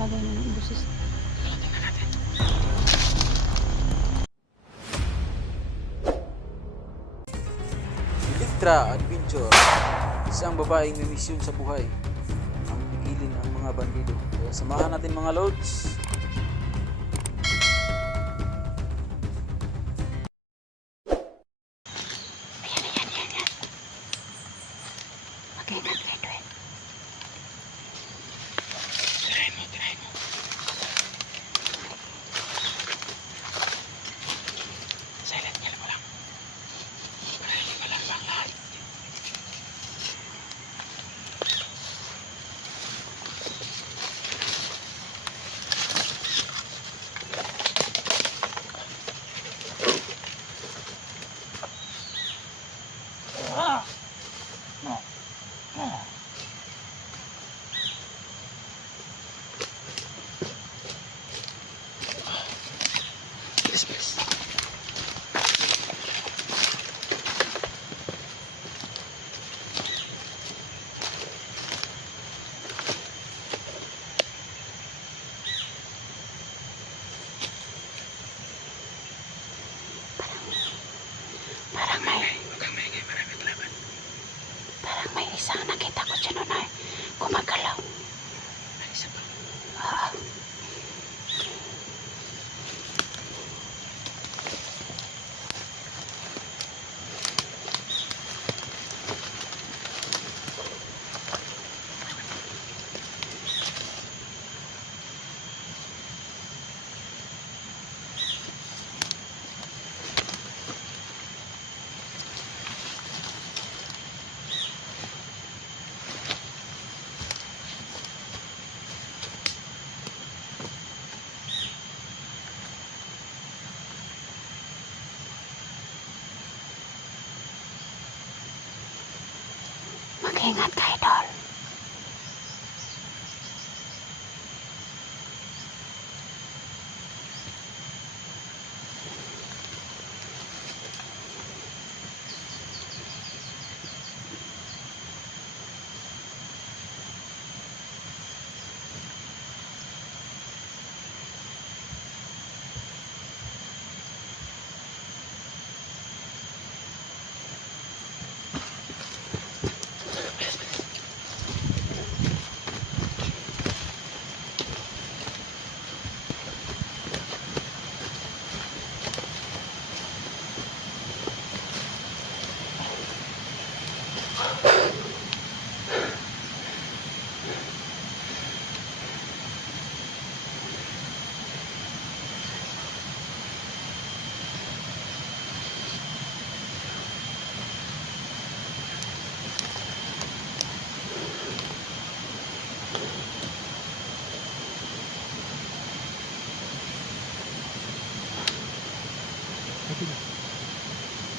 Lagay na ng busis. Tingnan natin. Electra Adventure. Isang babaeng may misyon sa buhay ang pigilin ang mga bandido. Kaya samahan natin mga lods. Mag-ingat kayo doon. Tirahin mo, tirahin mo. Silent kill mo lang. Para hindi malamba ang lahat. Please, please. Parang may, Huwag kang maingay, marami kalaban. parang may isang nakita ko dyan na gumagalaw. Ay, isa pa. Oo. Mag-ingat kayo doon.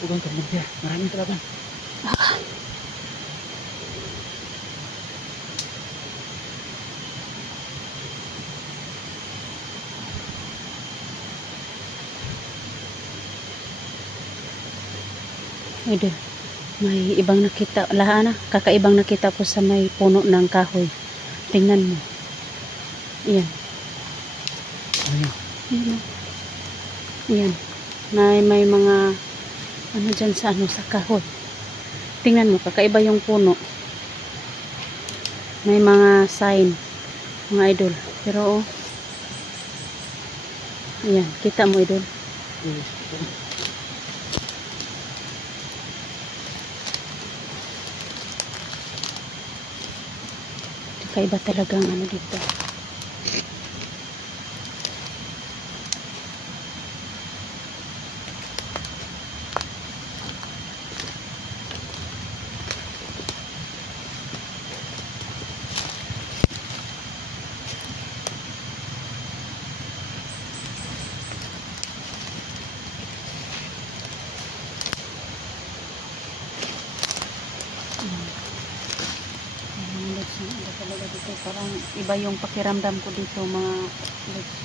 Huwag kang magbiya. Maraming kalaban. Idol, may ibang nakita, kakaibang nakita ko sa may puno ng kahoy. Tingnan mo. Yan. Ano yun? Yan. Yan. May mga ano dyan sa sa kahoy. Tingnan mo, kakaiba yung puno. May mga sign, mga idol. Pero yan, kita mo idol. Kakaiba talagang ano dito. Ano talaga dito, parang iba yung pakiramdam ko dito mga lods.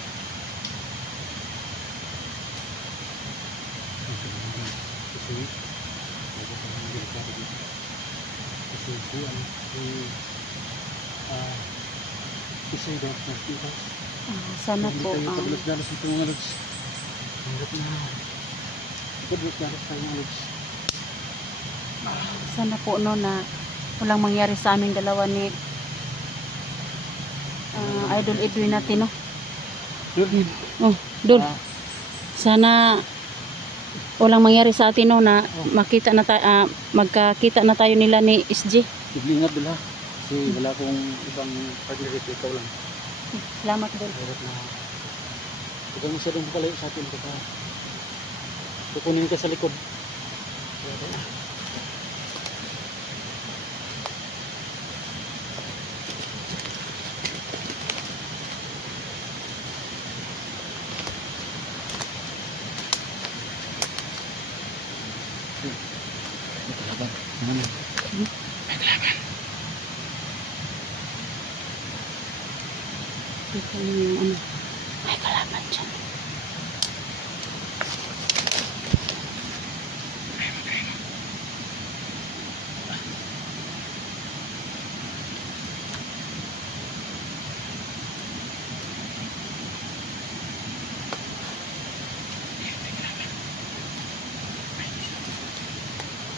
Kasi daw, nakita. Sana Hindi po tayo pagdalas-dalas ito mga lods. Hirap na. Pagdalas-dalas tayo mga lods. sana po no na walang mangyari sa aming dalawa ni Idol Edwin natin no. Dul, Oh, Dul. ah, Sana walang mangyari sa atin no na makita na magkakita na tayo nila ni SG. Mag-ingat Dul ha. Kasi wala akong ibang partner dito, ikaw lang. Salamat Dul. Hirap na. Huwag kang masyadong bukalayo sa atin. Baka kukunin ka sa likod. Kaya na. May kalaban. Ano? May kalaban. Ito yung ano. May kalaban dyan.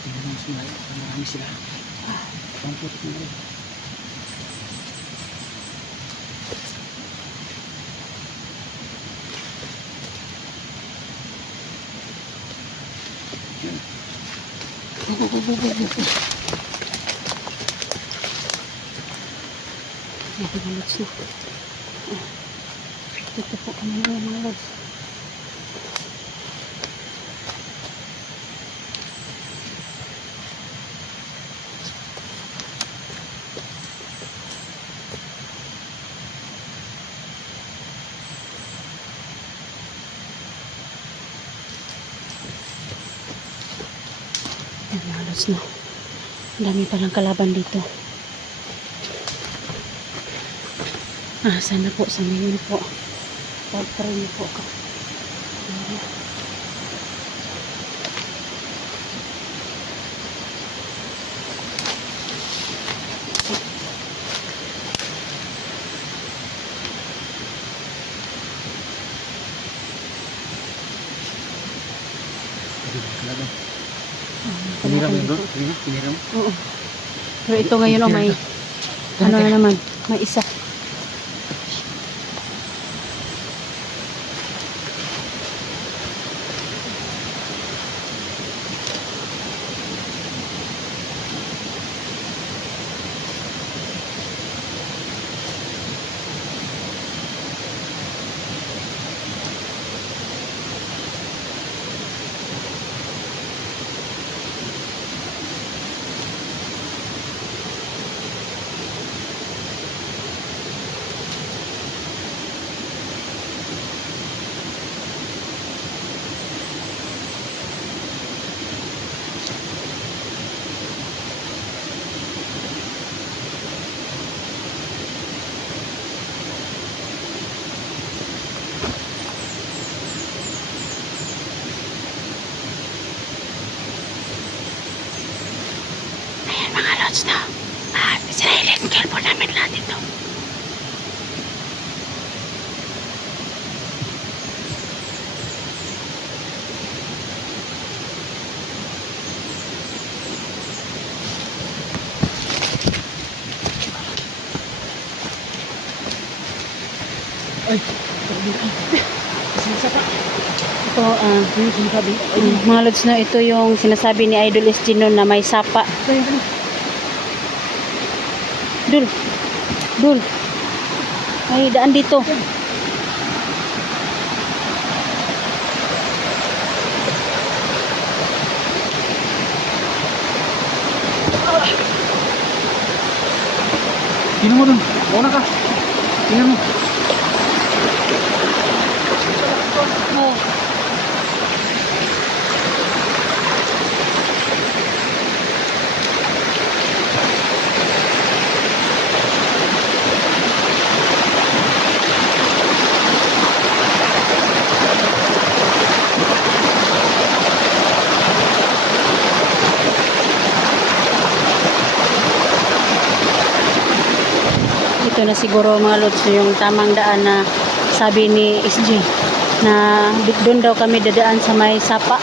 Tingnan mo sila. Marami sila. Ang putik nila. Yan mga lods na. Dito po kami ngayon mga lods. Yan mga lods na. Ang dami palang kalaban dito. Sana po sa ngayon po. Pag-pray niyo po ako. Kalaban. Piniram mo bro? Piniram mo? Oo. Pero ito ngayon oh, may ano na naman, may isa. Ayan mga lods na. Silent kill po namin lahat ito. Ay! Sisa pa! Ito, mga lods na ito yung sinasabi ni Idol SG noon na may sapa. Dul. Dul. May daan dito. Tingnan mo dun! Mauna ka! Tingnan mo! ito na siguro mga lods yung tamang daan na sabi ni SG na doon daw kami dadaan sa may sapa.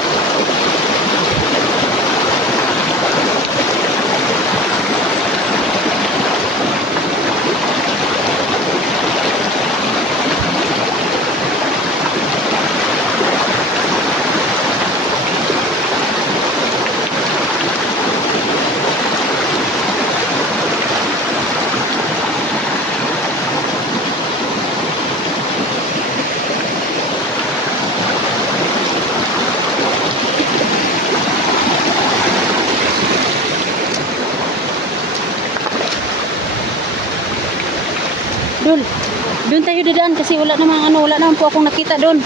Doon tayo dadaan kasi wala naman po akong nakita doon.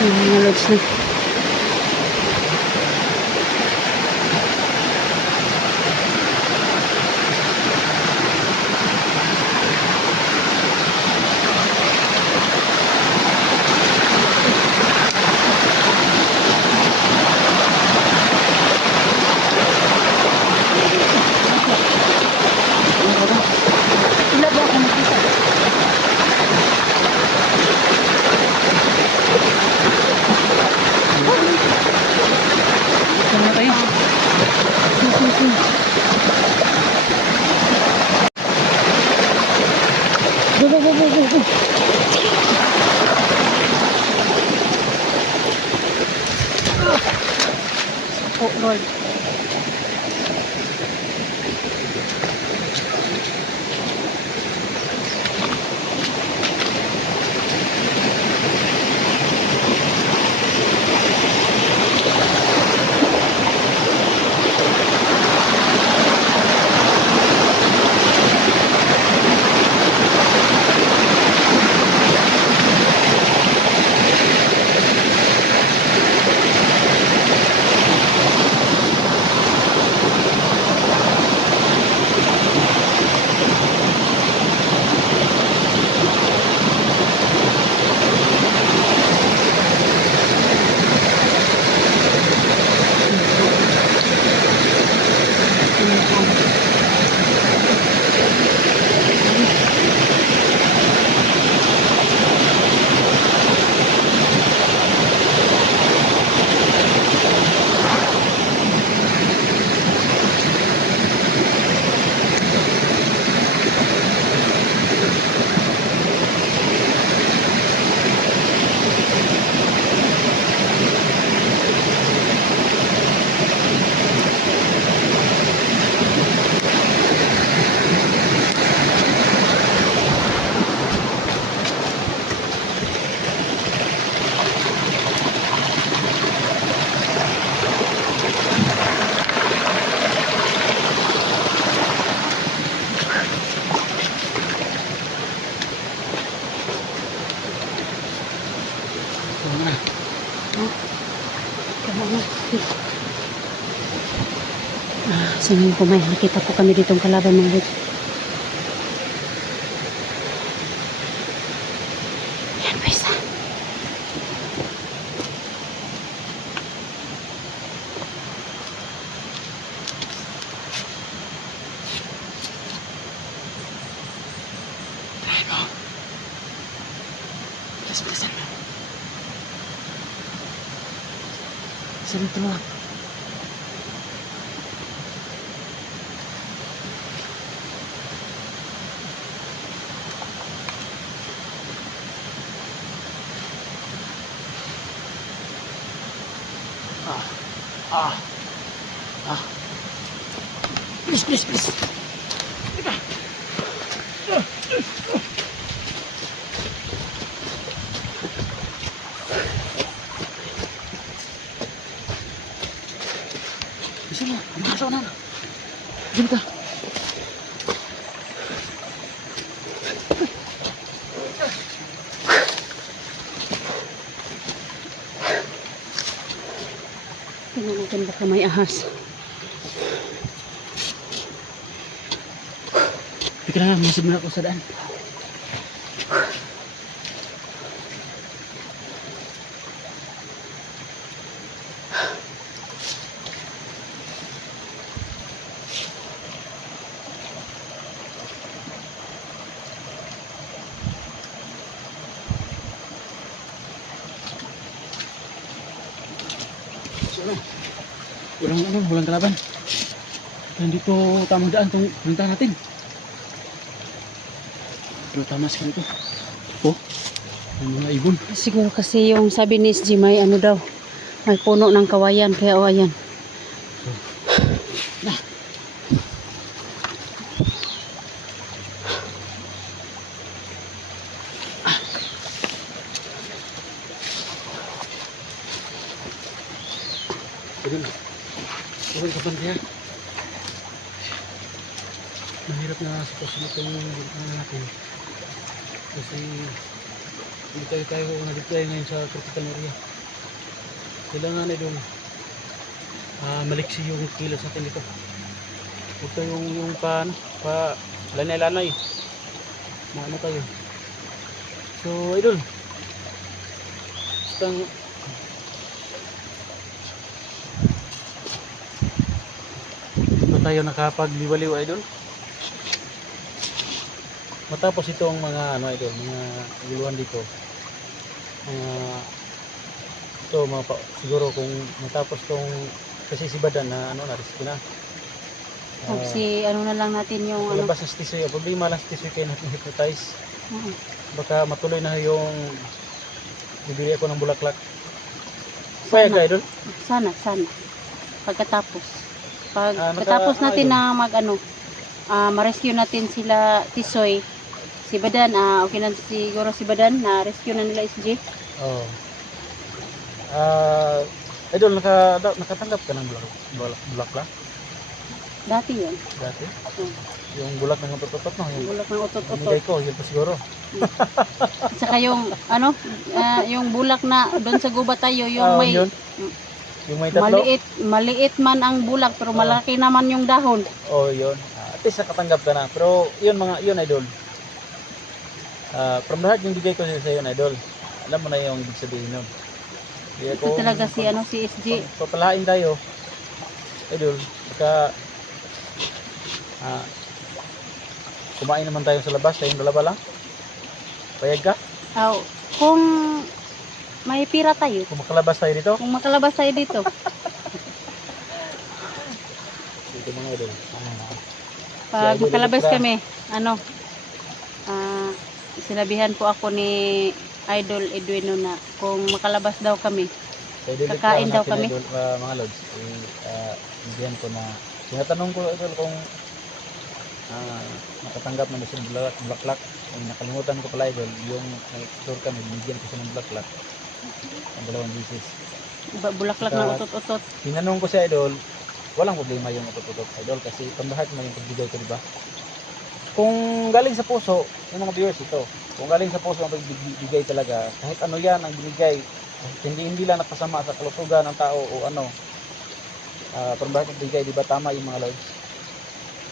Mga lods na. Wala ba akong nakita? Sana tayo. Go. Oh Lord. So ngayon po may nakita po kami ditong kalaban mga lods. Yan po isa. Try mo. Tapos bilisan mo. Sabi mo. Please. Sino? Dito sa unan. Dito. Tingnan natin baka may ahas. Teka na nga, masib na ako sa daan. Walang kalaban. Nandito tamang daan itong puntahan natin. Pero tama sekali ito. Oh, may mga ibon. Siguro kasi yung sabi ni SG may ano daw. May puno ng kawayan. Kaya o ayan. Ayun kapan kaya. Mahirap na sitwasyon itong bintang natin. Kasi hindi tayo nag-apply ngayon sa critical area. Kailangan ay doon maliksi yung kilos natin dito. Ito yung pa lanay-lanay. Maano tayo. So, idol. Basta tayo nakapagliwaliw idol. Matapos itong mga idol, mga iluwan dito. Siguro kung matapos tong kasi si Badan na na-rescue na. Kung si ano na lang natin yung ano. Labas sa stisoy, problema lang sa stisoy kayo natin hypnotize. Oo. Baka matuloy na yung bibili ako ng bulaklak. Kaya ka idol? Sana. Pagkatapos natin na ma-rescue natin sila Tisoy, si Badan, okay na siguro si Badan, na-rescue na nila SG. Oo. Idol, nakatanggap ka ng bulaklak? Dati yun. Dati? Oo. Yung bulak ng utot-utot no? Yung Bulak ng utot-utot. binigay ko, yun pa siguro. At saka yung yung bulak na doon sa gubat tayo, yung may Yun. Yung may tatlo? maliit man ang bulak pero malaki naman yung dahon. Yun. At least nakatanggap ka na. Pero yun idol. From the heart yung bigay ko sa iyo idol. Alam mo na yung ibig sabihin nun. Ito talaga si SG. Papalain tayo. Idol. Baka kumain naman tayo sa labas. Tayong dalawa lang. Payag ka? Kung may pira tayo, Kung makalabas tayo dito? kung makalabas tayo dito. Dito mga idol. Pag Idol makalabas Electra. kami, sinabihan po ako ni Idol Edwino na kung makalabas daw kami, Sa idol kakain natin, daw kami. Idol, mga lods. Bigyan ko na. Tinatanong ko idol kung nakatanggap na siya ng bulaklak. Nakalimutan ko pala idol. Yung store kami, binigyan ko siya ng bulaklak. Ang dalawang bisis. Bulaklak ng utot-utot. Tinanong ko siya idol, walang problema yung utot-utot idol kasi pambahat mo yung pagbigay ko, diba? Kung galing sa puso, yung mga viewers ito, kung galing sa puso ang pagbigay talaga, kahit ano yan ang binigay, hindi lang nakasama sa kalusugan ng tao o pambahat ang bigay, diba tama yung mga lods?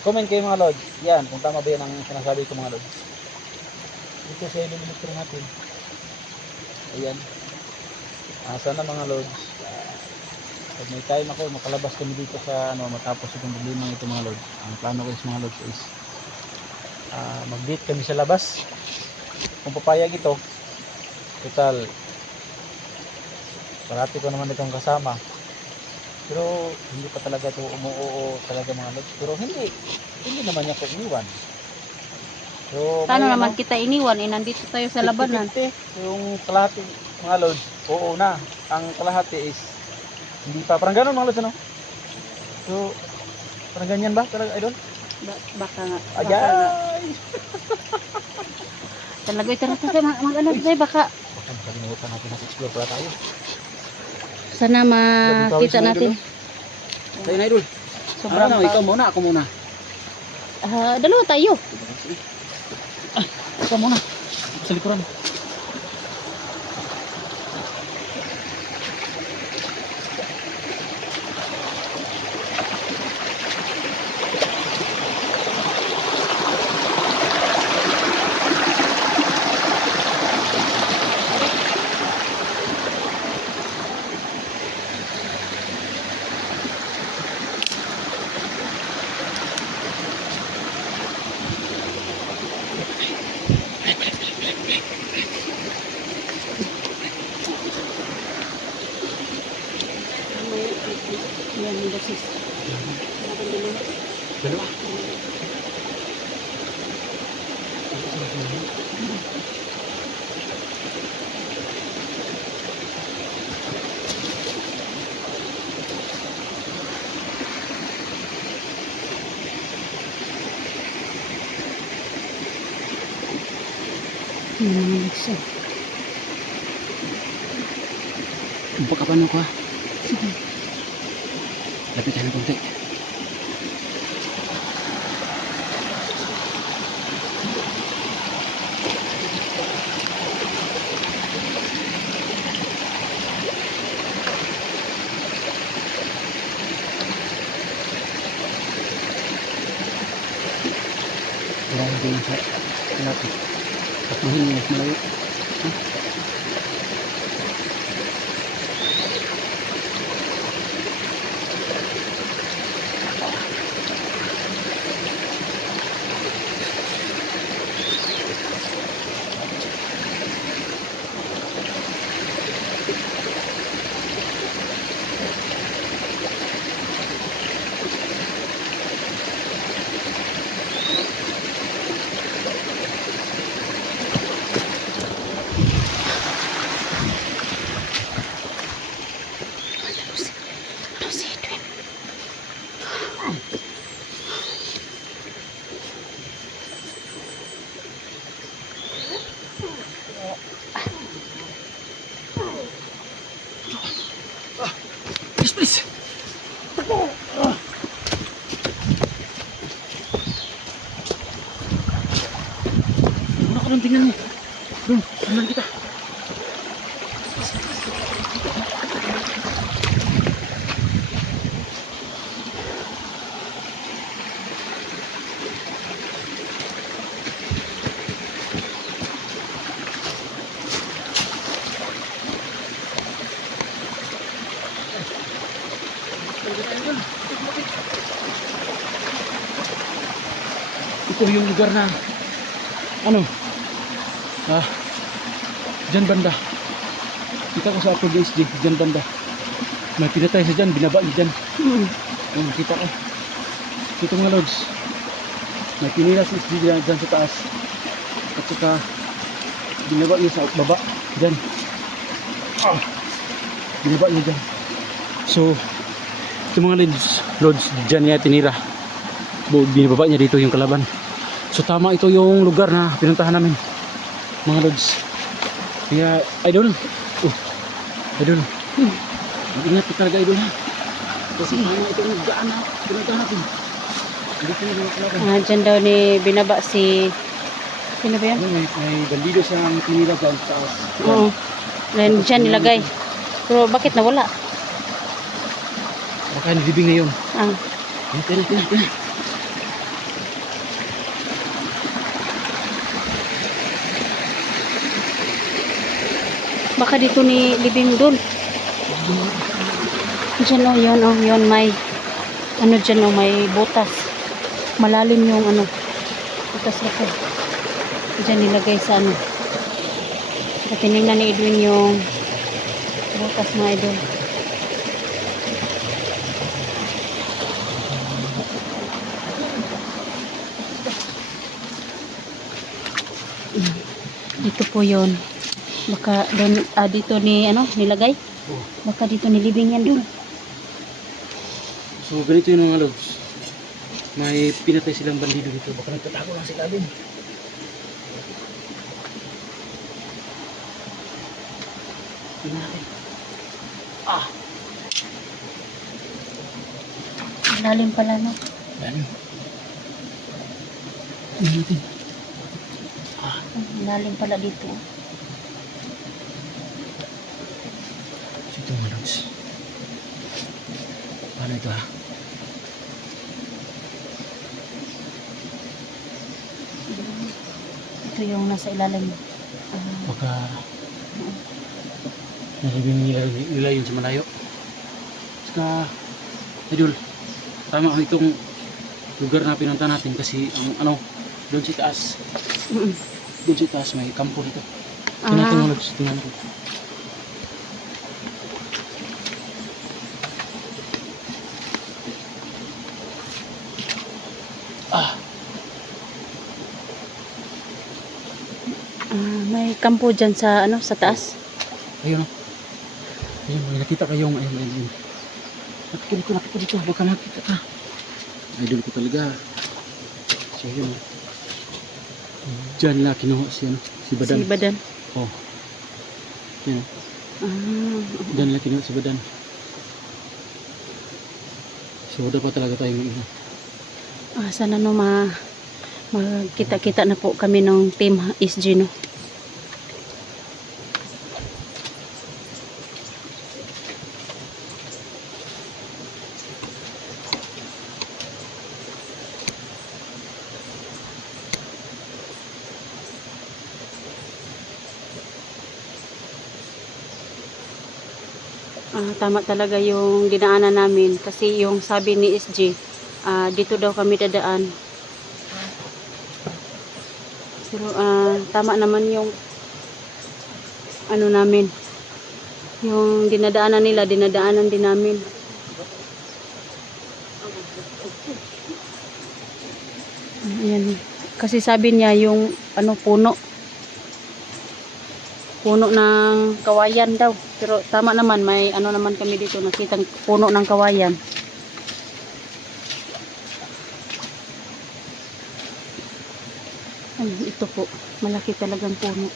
Comment kayo mga lods, yan, kung tama ba yan ang sinasabi ko mga lods. Ito sa idol electro natin. Ayan. Sana mga lods, pag may time ako, makalabas kami dito sa matapos itong problema ito mga lods. Ang plano ko is mga lods is mag-date kami sa labas. Kung papayag ito, total parati ko naman itong kasama. Pero hindi pa talaga ito umuoo talaga mga lods. Pero hindi naman niya ko iniwan. So, Paano naman kita iniwan? Nandito tayo sa labanan. 50-50. Yung kalahati mga lods, oo na. Ang kalahati is hindi pa. Parang gano'n mga lods, ano? So, parang ganyan ba talaga, idol? Baka nga. Ayay! Talaga ito natin tayo mag-ano tayo baka Baka makalimutan natin mag-explore para tayo. sana makita natin. Tayo na, idol. Sobrang Ano, ikaw muna, ako muna. Dalawa tayo. Ikaw muna. Sa likuran. Yan yung basis. Dalawa. So, Pagkapan mo ka. Lapit tayo ng konti. Marami din sa lapit. At mahinig malayo. Please, please. Muna ka lang, tingnan mo. Doon, tingnan kita. Ito yung lugar na ano dyan banda kita ko sa Upper DSG, dyan banda may pinatay sa dyan, binaba niya dyan. Kita ko dito mga lods, may pinila sa SG dyan sa taas at saka binaba niya sa baba dyan, binaba niya dyan. So ito mga lods dyan niya tinira, binababa niya dito yung kalaban. So tama, ito yung lugar na pinuntahan namin mga lods. Kaya idol, idol, mag-ingat ka talaga idol ha, kasi tama ito yung daan na pinuntahan natin. Dito yung mga kalaban. dyan daw ni binaba si sino ba yan? May bandido siyang tinira dyan sa taas. Oo. Dyan nilagay. Pero bakit nawala? Baka nilibing na yun. Tina. Baka dito ni libing doon. Diyan yun may ano dyan may butas. Malalim yung ano butas ako. Diyan nilagay sa ano. Saka tinignan ni Edwin yung butas mga idol. Dito po yun. Baka doon dito ni ano nilagay. Baka dito nilibing yan doon. So ganito yung mga lods. May pinatay silang bandido dito. Baka nagtatago lang sila din. Tingnan natin. Lalim pala, no? Lalim. Tingnan natin. Lalim pala dito. Ito mga lods. Paano ito ha? Ito yung nasa ilalim. Baka nalibing nila yun sa malayo. Saka, idol, tama itong lugar na pinunta natin kasi ang ano, doon sa taas. Doon sa taas may kampo dito. Tingnan natin mga lods, tingnan natin. May kampo dyan sa ano, sa taas. Ayun o. Ayun, may nakita kayong ayun. Nakita dito, baka makita ka. Idol ko talaga. So yun. Diyan na kinuha si ano, si Badan. Si Badan. Oh. Yan. Diyan na kinuha si Badan. So dapat talaga tayong ino. Sana no magkita-kita na po kami ng team SG, no. Tama talaga yung dinaanan namin kasi yung sabi ni SG, dito daw kami dadaan. Pero tama naman yung ano namin, yung dinadaanan nila, dinadaanan din namin. Ayan. Kasi sabi niya yung ano, puno ng kawayan daw. Pero tama naman, may ano naman kami dito, nakitang puno ng kawayan. Ay, ito po, malaki talagang puno.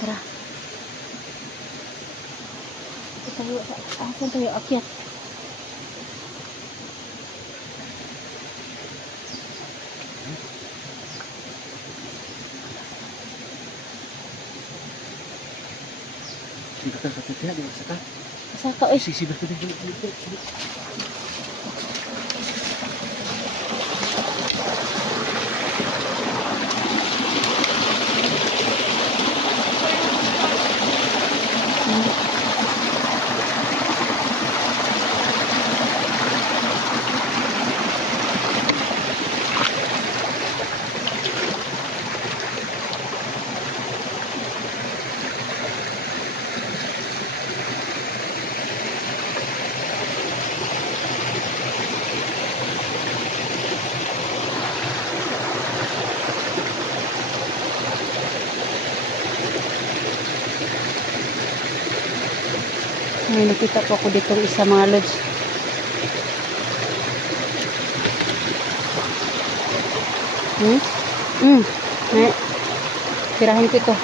Tara. Saan tayo akyat? Saka eh. Sisibir ko din. May nakita po ako dito isa mga lods. Tirahin ko ito.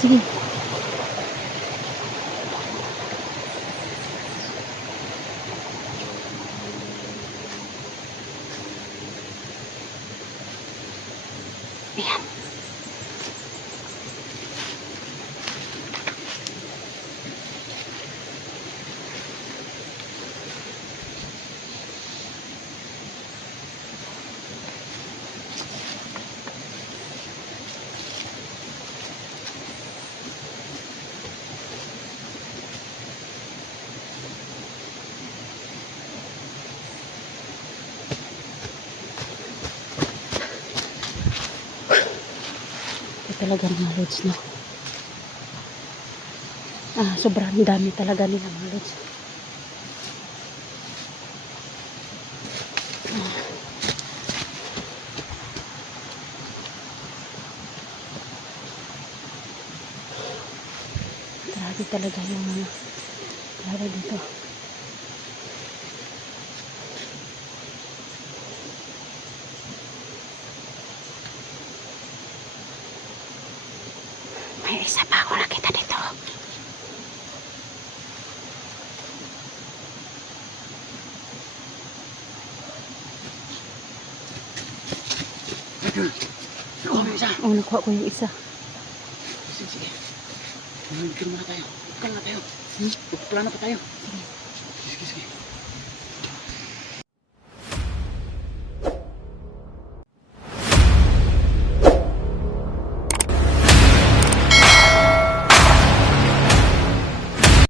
Sige. Ayan. Talaga mga lods, no? Sobrang dami talaga nila mga lods. Grabe talaga yung mga tara dito. isa pa ako nakita dito. Nakuha mo isa. Oh, nakuha ko yung isa. Sige, sige. Picture muna tayo. Picture muna tayo. Plano pa tayo. Sige, sige.